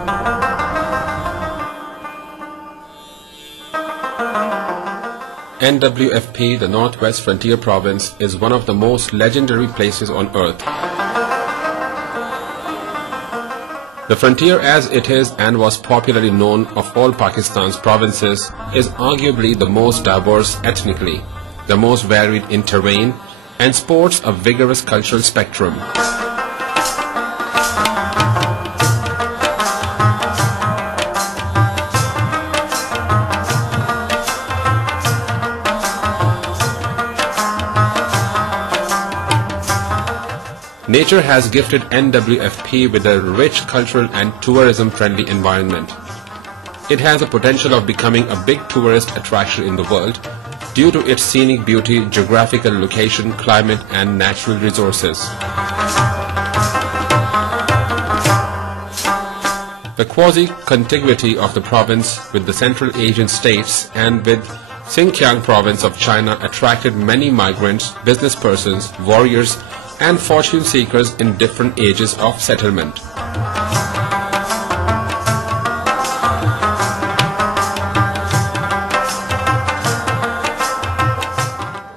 NWFP, the Northwest Frontier Province, is one of the most legendary places on earth. The frontier as it is and was popularly known of all Pakistan's provinces is arguably the most diverse ethnically, the most varied in terrain, and sports a vigorous cultural spectrum. Nature has gifted NWFP with a rich cultural and tourism-friendly environment. It has the potential of becoming a big tourist attraction in the world due to its scenic beauty, geographical location, climate, and natural resources. The quasi-contiguity of the province with the Central Asian states and with Xinjiang province of China attracted many migrants, business persons, warriors, and fortune seekers in different ages of settlement.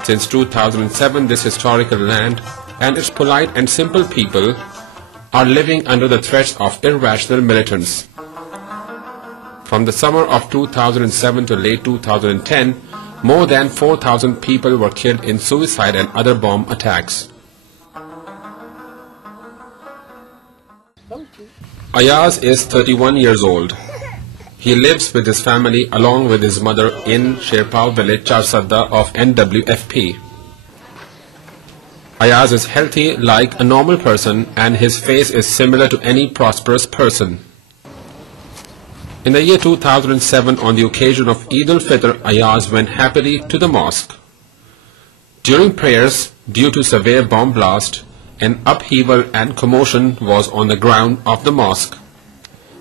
Since 2007, this historical land and its polite and simple people are living under the threats of irrational militants. From the summer of 2007 to late 2010, more than 4,000 people were killed in suicide and other bomb attacks. Ayaz is 31 years old. He lives with his family along with his mother in Sherpao village Charsadda of NWFP. Ayaz is healthy like a normal person and his face is similar to any prosperous person. In the year 2007, on the occasion of Eid al-Fitr, Ayaz went happily to the mosque. During prayers, due to severe bomb blast, an upheaval and commotion was on the ground of the mosque.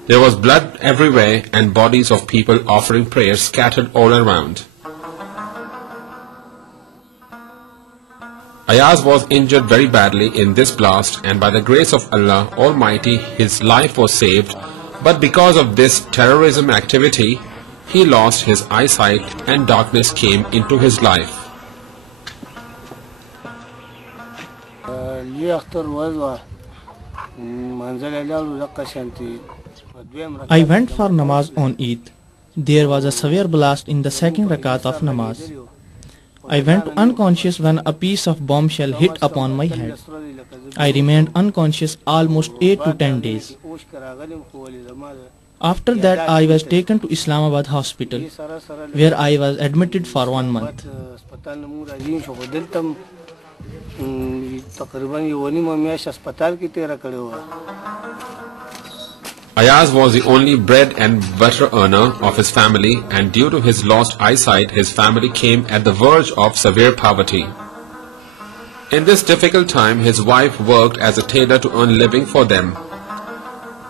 There was blood everywhere and bodies of people offering prayers scattered all around. Ayaz was injured very badly in this blast, and by the grace of Allah Almighty his life was saved, but because of this terrorism activity he lost his eyesight and darkness came into his life. I went for namaz on Eid. There was a severe blast in the second rakat of namaz. I went unconscious when a piece of bombshell hit upon my head. I remained unconscious almost 8 to 10 days. After that, I was taken to Islamabad hospital, where I was admitted for 1 month. Ayaz was the only bread and butter earner of his family, and due to his lost eyesight, his family came at the verge of severe poverty. In this difficult time, his wife worked as a tailor to earn living for them.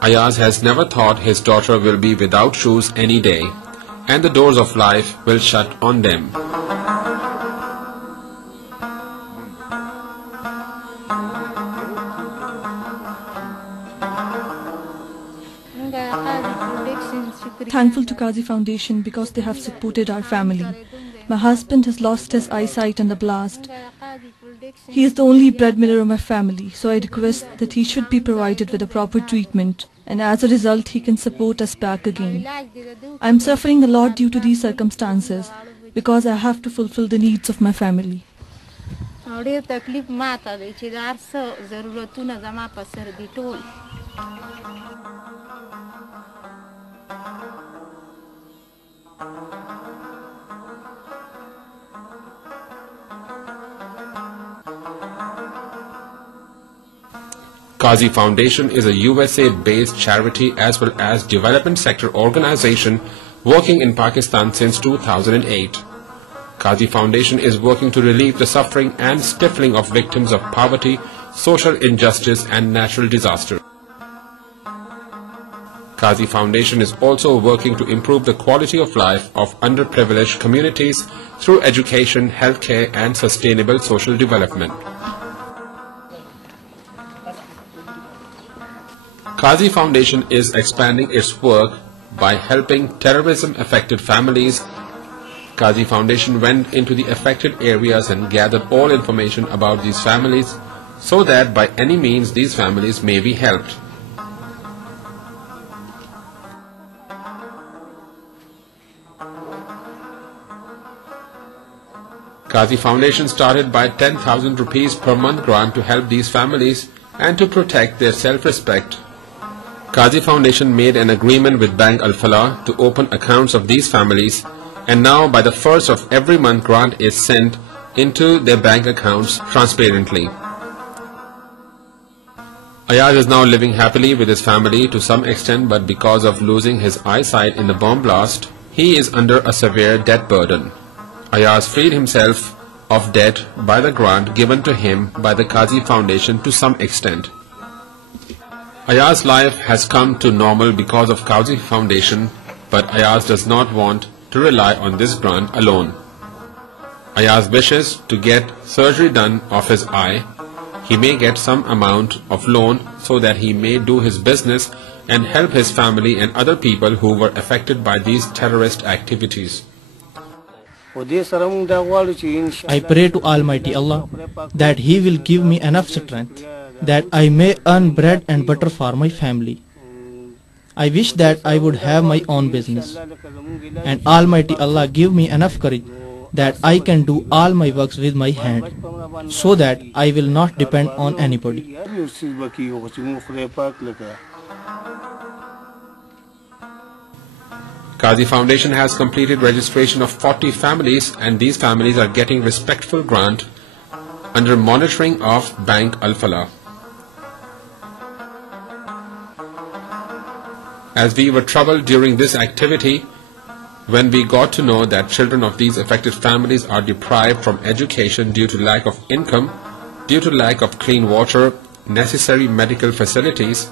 Ayaz has never thought his daughter will be without shoes any day, and the doors of life will shut on them. Thankful to Qazi Foundation because they have supported our family. My husband has lost his eyesight in the blast. He is the only breadwinner of my family, so I request that he should be provided with a proper treatment, and as a result he can support us back again. I am suffering a lot due to these circumstances because I have to fulfill the needs of my family. Qazi Foundation is a USA-based charity as well as development sector organization working in Pakistan since 2008. Qazi Foundation is working to relieve the suffering and stifling of victims of poverty, social injustice and natural disaster. Qazi Foundation is also working to improve the quality of life of underprivileged communities through education, healthcare and sustainable social development. Qazi Foundation is expanding its work by helping terrorism-affected families. Qazi Foundation went into the affected areas and gathered all information about these families so that by any means these families may be helped. Qazi Foundation started by 10,000 rupees per month grant to help these families and to protect their self-respect. Qazi Foundation made an agreement with Bank Al-Falah to open accounts of these families, and now by the first of every month grant is sent into their bank accounts transparently. Ayaz is now living happily with his family to some extent, but because of losing his eyesight in the bomb blast, he is under a severe debt burden. Ayaz freed himself of debt by the grant given to him by the Qazi Foundation to some extent. Ayaz's life has come to normal because of Qazi Foundation, but Ayaz does not want to rely on this grant alone. Ayaz wishes to get surgery done of his eye. He may get some amount of loan so that he may do his business and help his family and other people who were affected by these terrorist activities. I pray to Almighty Allah that He will give me enough strength that I may earn bread and butter for my family. I wish that I would have my own business, and Almighty Allah give me enough courage that I can do all my works with my hand, so that I will not depend on anybody. Qazi Foundation has completed registration of 40 families, and these families are getting respectful grant under monitoring of Bank Al-Falah. As we were troubled during this activity, when we got to know that children of these affected families are deprived from education due to lack of income, due to lack of clean water, necessary medical facilities,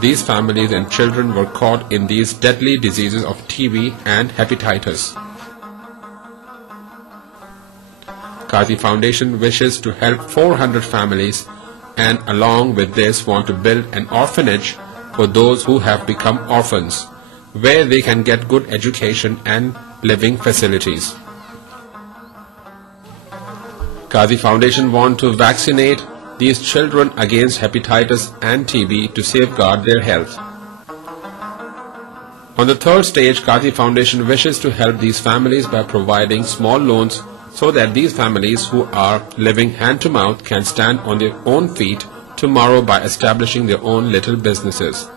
these families and children were caught in these deadly diseases of TB and hepatitis. Qazi Foundation wishes to help 400 families, and along with this want to build an orphanage for those who have become orphans, where they can get good education and living facilities. Qazi Foundation want to vaccinate these children against hepatitis and TB to safeguard their health. On the third stage, Qazi Foundation wishes to help these families by providing small loans so that these families who are living hand to mouth can stand on their own feet tomorrow by establishing their own little businesses.